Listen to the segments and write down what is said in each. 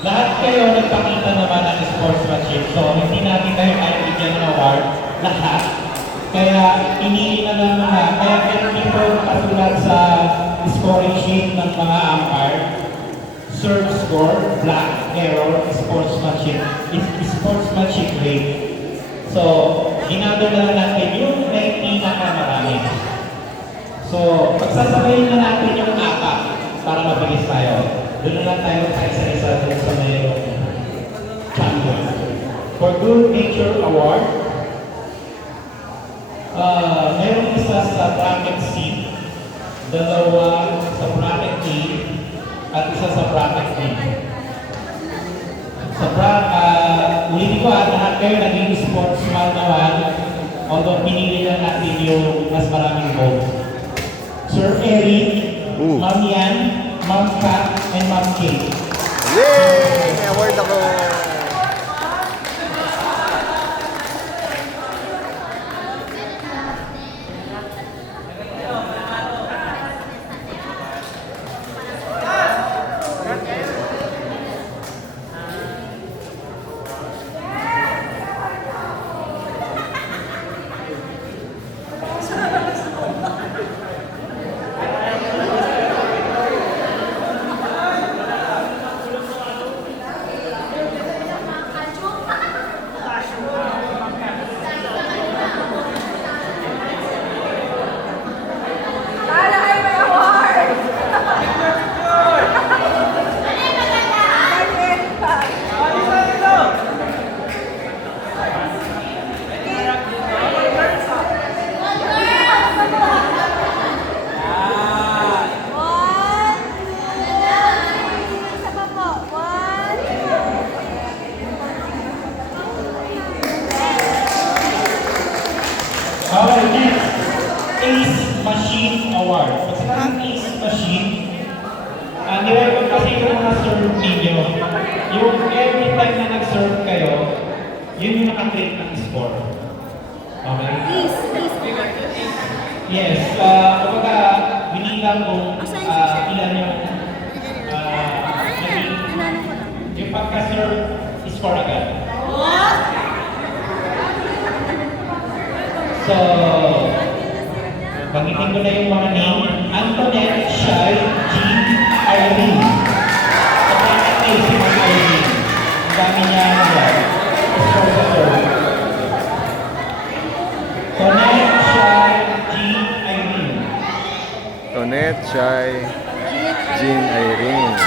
Lahat kayo nagpakita naman ng sportsmanship. So, hindi natin kayo kahit bigyan ng award. Lahat. Kaya, pinili na lang na. Kaya, meron dito nakasulat sa scoring sheet ng mga umpire. Serve score, black, error, sportsmanship. Sportsmanship rate. So, ginagawa na lang natin yung may pinakamarami. So, pagsasabayin na natin yung apat para mabilis tayo. Doon na lang tayo sa isa-isa doon sa mayroong champion. For Good Nature Award, mayroong isa sa bracket C, dalawa sa bracket D, at isa sa bracket D. Ulitin ko lahat kayo naging sportsman naman, although pinili lang natin yung mas maraming vote. Sir Eric, Ma'am Yan, Ma'am Kat, and Ma'am Kate. Yay! May award ako! Okay, next. Ace Machine Award. Pagsasabi ng Ace Machine, nirecord kasi yung mga serve ninyo. Yung every time na nag-serve kayo, yun yung nakaklik ng score. Okay? Yes. Kumbaga, binilang kung ilan yung yung pagka-serve score agad. So, banggitin ko na yung mga name. Antoinette, Shai, Jean, Irene. Sa bracket A, si Ma'am Irene. Ang dami niya score sa serve. Tonette, Shai, Jean, Irene. Tonette, Shai, Jean, Irene.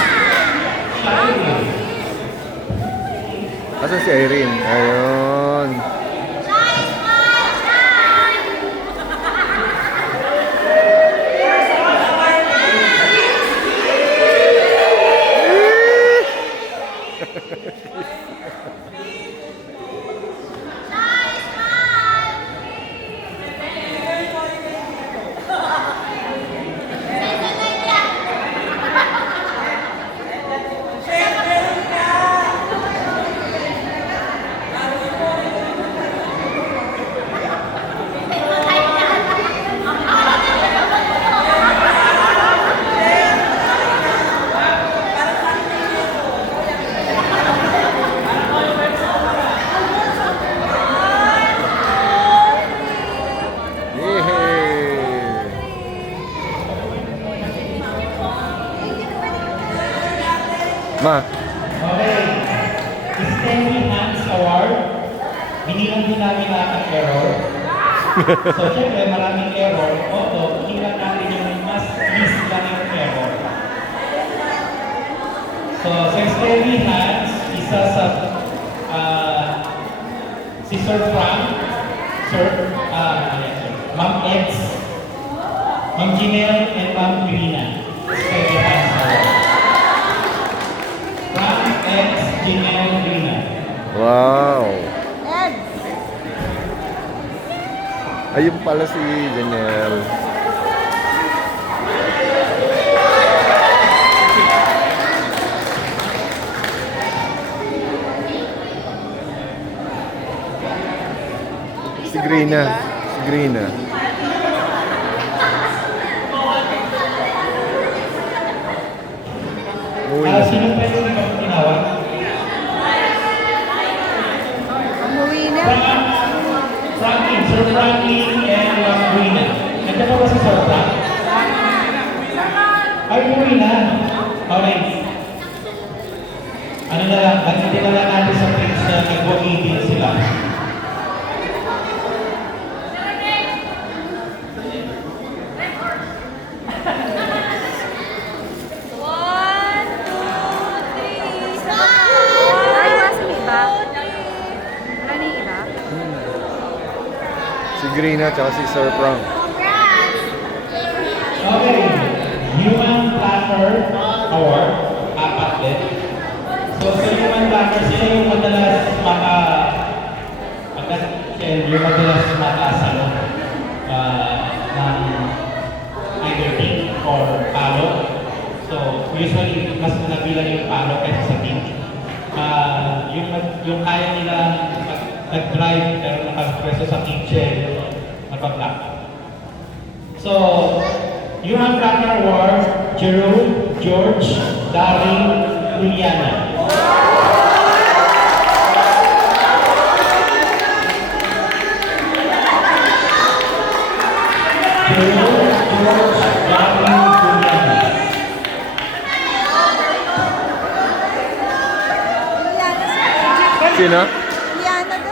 Asan si Irene? Ayun. Ma. Okay. Stanley Hands Award. Binilang din namin lahat ng error. So, syempre, maraming error. Although, binilang natin yung mas least lang yung error. So, sa Stanley Hands, isa sa si Sir Frank, Ma'am Eds, Ma'am Janelle, and Ma'am Grina. Stanley Hands Award. Janelle Grina. Wow. Ayun pala si Janelle. Si Grina. Si Grina. Sino pa yung tinawag? Ay, umuwi na. Okay. Ano na lang, nandito na lang natin sa page na nag-walking sila. One, two, three, stop! Ay, nasa iba? Ano yung iba? Si Grina tsaka si Sir Frank. Okay. Human Planner Award, apat din. So, sa Human Planner, sila yung madalas yung madalas makasalo ng either team or palo. So, usually, mas nabilang yung palo kaysa sa team. Yung kaya nila nag-drive pero nakaspreso sa kitchen, napag-block. So, Human Planner Award, Jerome, George, Daryl, Juliana. Jerome, George, Daryl, Juliana. Sino? Liana daw.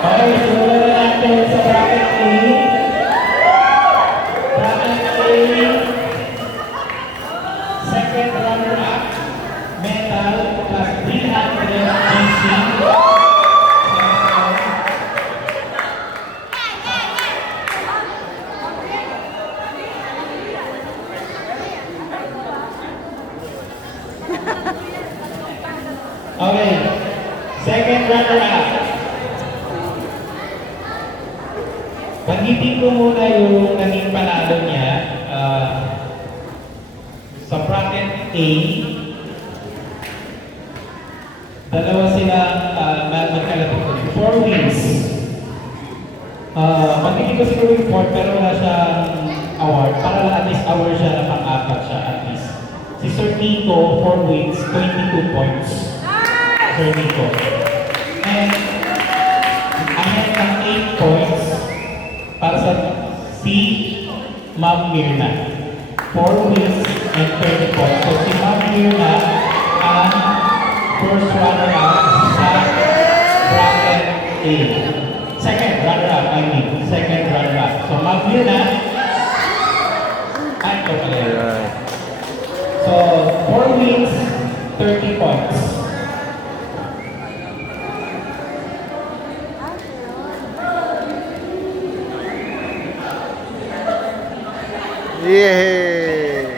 Okay, simulan na natin sa bracket A. Bracket A, second runner-up, metal plus 300 GC. Okay, second runner-up. Pag-ibig ko muna yung naging panalo niya sa bracket A. Dalawa sila magkalapit. 4 wins. Pag-ibig ko siguro yung 4 pero wala siyang award. Para at least award siya na pang-apat siya at least. Si Sir Nico, 4 wins, 22 points. Sir Nico. And ahead ng 8 points para sa si Ma'am Mirna. 4 wins and 30 points. So si Ma'am Mirna ang first runner-up sa bracket A. Second runner-up, second runner-up. So Ma'am Mirna, ay, ito pala yun. Ayan. So 4 wins, 30 points. Yay!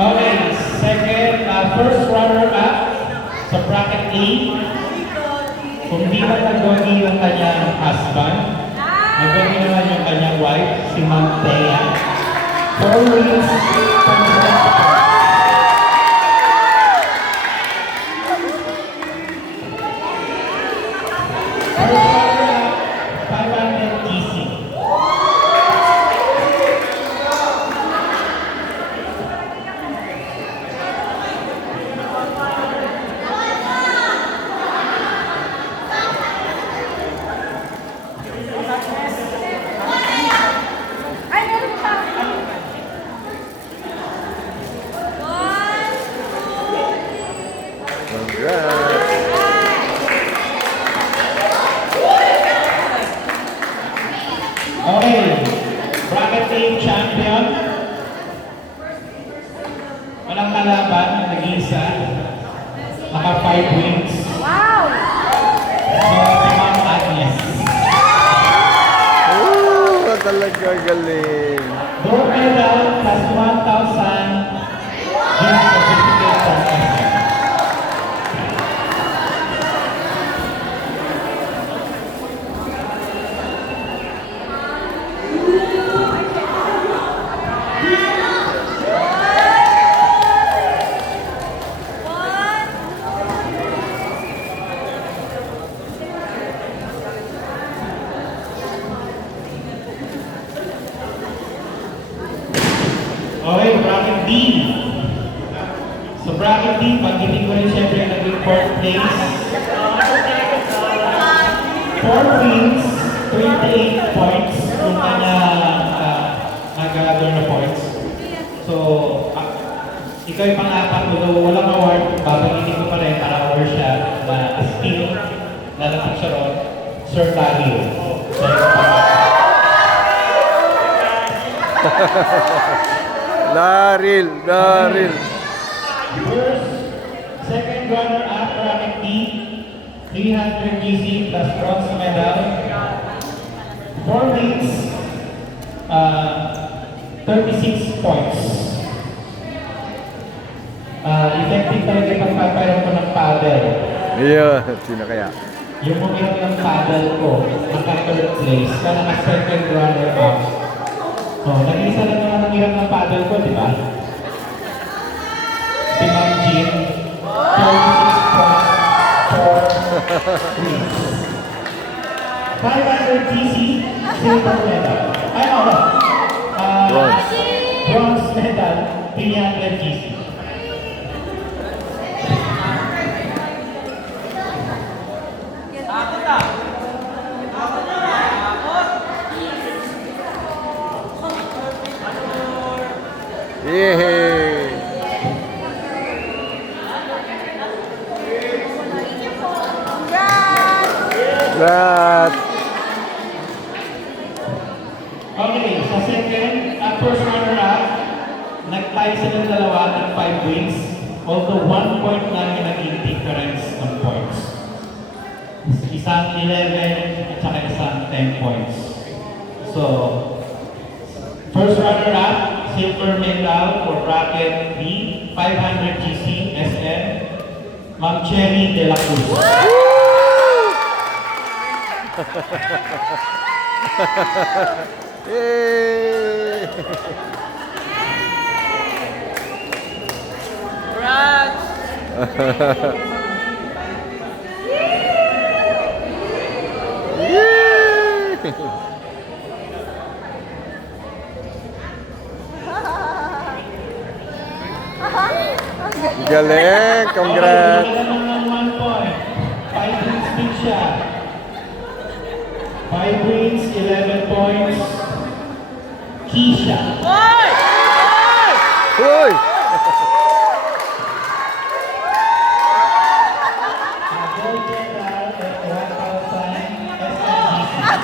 Okay, second, first runner-up sa bracket A. Kung di man nag-gogi yung kanyang husband, nag-gogi naman yung kanyang wife, si Ma'am Thea. 4 wins, 20 points. First runner-up, 500 GC. Ay, meron pa. Congrats. Okay, bracket team champion. Walang kalaban, nag-iisa. Naka 5 wins. Wow! So, si Ma'am Agnes. Talaga galing. Gold medal plus 1,000 gift certificate from SM. Okay, bracket D. So bracket D, pagdating ko rin siyempre yung naging 4th place. 4 wins, 28 points yung kanya nag-gather na points. So, ikaw yung pang-apat, walang award, babalitin ko pa rin para over siya na still lalapit siya ron, Sir Tario. So, Daryl. first, second runner-up, bracket D, 300 GC plus bronze medal. 4 wins, 36 points. Effective talaga yung pagpaparoon ko ng paddle. Ayun, sino kaya? Yung pumiram ng paddle ko, naka-third place, ka naka-second runner-up. Oh, nag-isa lang naman nangiram ng paddle ko, di ba? Si Ma'am Jean, 36 points, 4 wins. 500 GC, silver medal. Ay, no. Bronze. Bronze medal, 300 GC. Yay! Congrats! Okay, sa second, first runner-up, nag-tie silang dalawa ng 5 wins, although 1 point lang yung naging difference ng points. Isang 11 at saka isang 10 points. So, first runner-up, silver medal for bracket B, 500 GC SM, Ma'am Cherry De La Cruz. Yay! Yay! Galing! Congrats! Okay, ng 1 point. 5 wins din siya. 5 wins, 11 points. Keisha. Hoy! Gold medal at 1,000 SMGC.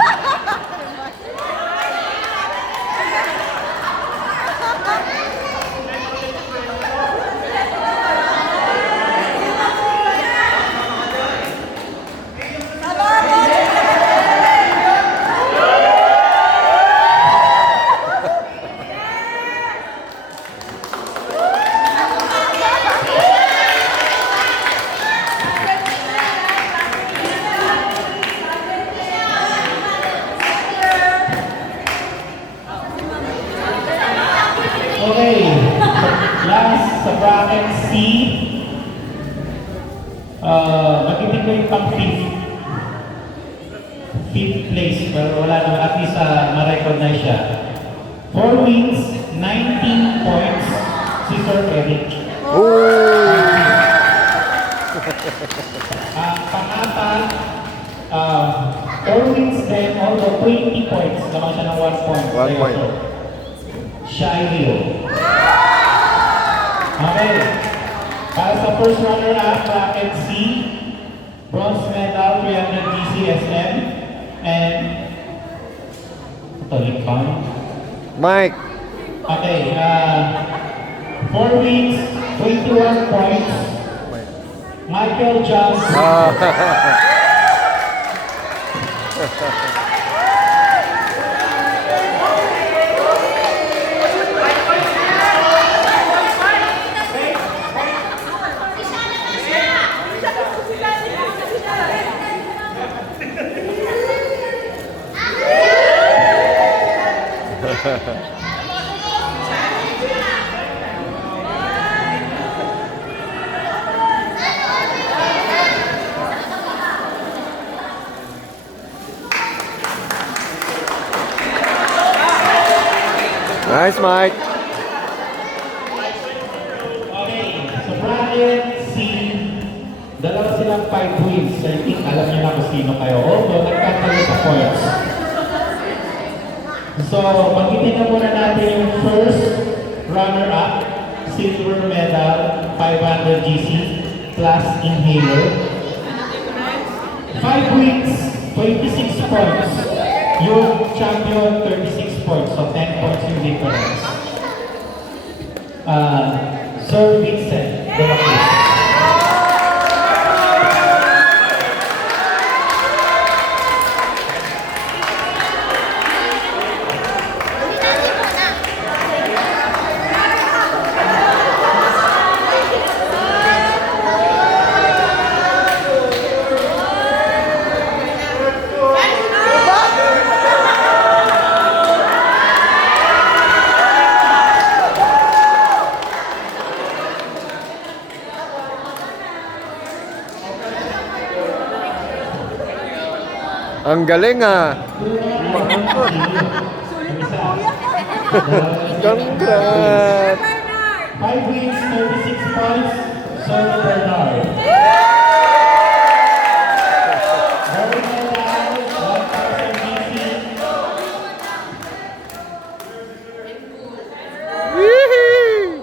Okay, last sa bracket C, magitin ko yung pang fifth place, pero wala naman, at least ma-recognize siya. 4 wins, 19 points, si Sir Eric. Pang-apat, 4 wins din, although 20 points, naman siya ng 1 point. 1 point. Shai Rio. Okay. Para sa first runner-up, bracket C, bronze medal, 300 GCSM, and ito, Likbang. Mike. Okay, 4 weeks, 21 points. Michael Johnson. Nice, Mike. Okay, so bracket C, dalawa silang 5 wins. I think alam niyo na kung sino kayo. Although, nagkatalo sa points. So, magtitingnan muna natin yung first runner-up, silver medal, 500 GC, plus inhaler. 5 wins, 26 points. Yung champion, 36 points. So, 10 points yung difference. Sir Vincent, the Marquis. Ang galing ah. Congrats. 5 wins, 36 points, Sir Bernard. Gold medal, 1,000 GC. Wee!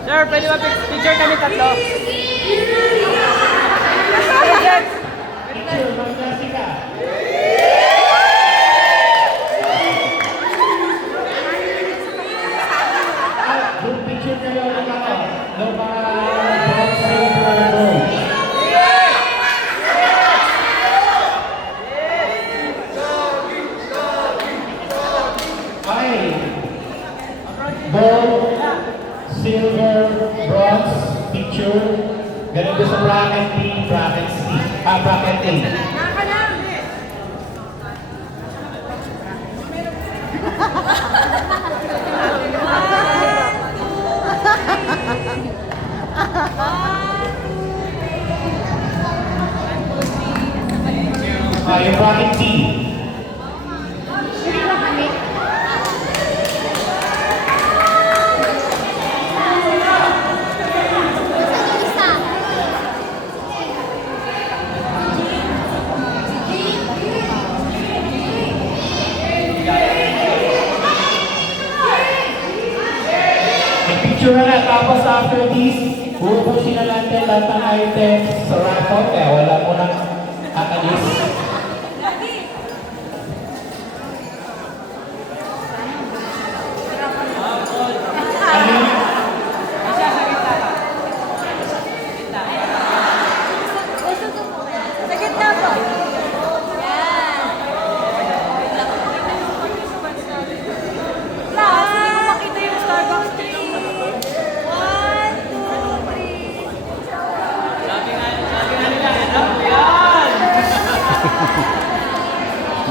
Sir, pwede ba picture kami tatlo? Picture, mag-Jessica. Group picture kayo ng mga bronze, silver, gold. Okay. Gold, silver, bronze, picture. Ganito sa bracket B, bracket C, bracket A. Yung bracket D. Picture na tapos after this, bubusin na natin lahat ng items sa raffle kaya wala mo nang akalis. Sa gitna po. Yan. Last, hindi ko makita yung Starbucks tree. 1, 2,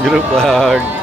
3. Group hug.